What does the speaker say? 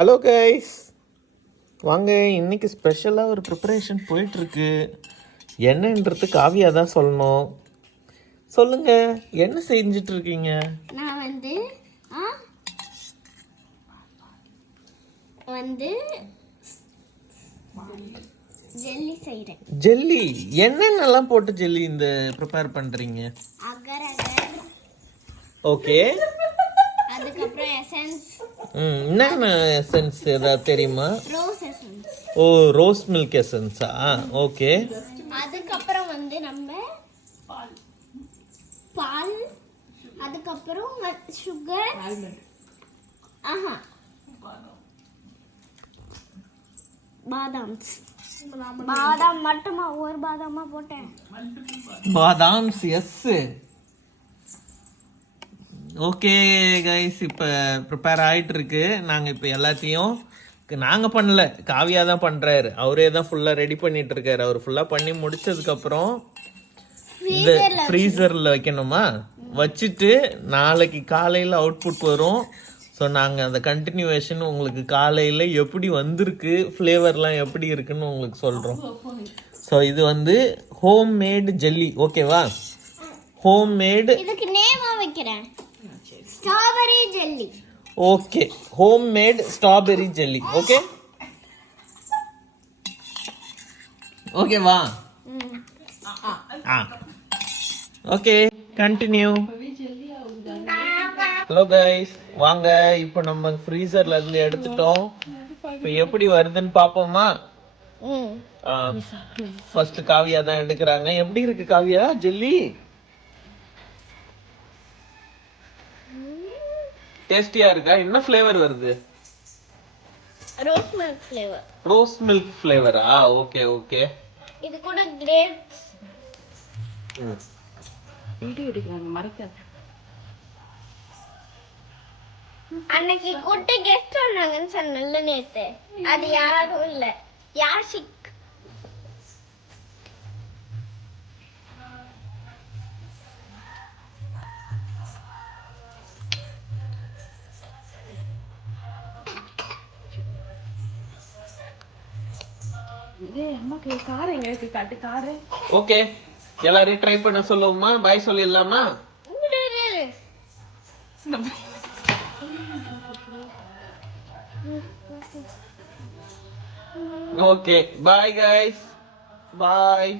Hello guys, வாங்க. இன்னைக்கு ஸ்பெஷலாக ஒரு ப்ரிப்பரேஷன் போயிட்டுருக்கு. என்னன்றது காவியா தான் சொல்லணும். சொல்லுங்க, என்ன செஞ்சுட்டு இருக்கீங்க? நான் வந்து ஜெல்லி செய்கிறேன். ஜெல்லி என்னென்னலாம் போட்டு ஜெல்லி இந்த ப்ரிப்பேர் பண்ணுறீங்க? Agar agar, okay. அதுக்கப்புறம் எசன்ஸ். என்னென்ன எசன்ஸ் ஏதாவது தெரியுமா? Rose essence. ஓ, ரோஸ் மில்க் எசன்ஸா? ஓகே. அதுக்கப்புறம் வந்து நம்ம பால், அதுக்கப்புறம் சுகர். ஆஹா, பாதாம் மட்டுமா? ஒரு பாதாமா போட்டேன். பாதாம்ஸ், எஸ். ஓகே கைஸ், இப்போ ப்ரிப்பேர் ஆகிட்டு இருக்கு. நாங்கள் இப்போ எல்லாத்தையும் நாங்கள் பண்ணல, காவியா தான் பண்ணுறாரு. அவரே தான் ஃபுல்லாக ரெடி பண்ணிட்டு இருக்காரு. அவர் ஃபுல்லாக பண்ணி முடிச்சதுக்கப்புறம் இந்த ஃப்ரீசரில் வைக்கணுமா? வச்சுட்டு நாளைக்கு காலையில் அவுட்புட் வரும். ஸோ நாங்கள் அந்த கண்டினியூவேஷன் உங்களுக்கு காலையில் எப்படி வந்திருக்கு, ஃப்ளேவர்லாம் எப்படி இருக்குன்னு உங்களுக்கு சொல்கிறோம். ஸோ இது வந்து ஹோம் மேடு ஜெல்லி, ஓகேவா? Home made. இதுக்கு நேமா வைக்கிறேன், strawberry jelly. Okay, home made strawberry jelly. Okay, ஓகேவா? Okay, continue. ஹலோ கைஸ், வாங்க. இப்போ நம்ம ஃப்ரீசர்ல இருந்து எடுத்துட்டோம். இப்போ எப்படி வருதுன்னு பாப்போமா? ஃபர்ஸ்ட் காவியா தான் எடுக்கிறாங்க. எப்படி இருக்கு காவியா ஜெல்லி? டேஸ்டியா இருக்கா? என்ன ஃப்ளேவர் வருது? Rose milk flavour. Rose milk ஃப்ளேவரா? Okay okay. இது கூட கிரேப்ஸ். வீடியோ எடுக்கறாங்க, மறக்காத. அன்னைக்கு கூட்ட கெஸ்ட் வந்தாங்கன்னு சொன்னல நேத்து, அது யாரும் இல்ல, யாஷிக். அம்மாக்கு காரை எங்க இருக்கு? காட்டு காரை. ஓகே, எல்லாரையும் ட்ரை பண்ண சொல்லுவோமா? பாய் சொல்லிடலாமா? ஓகே, பாய் கைஸ், பாய்.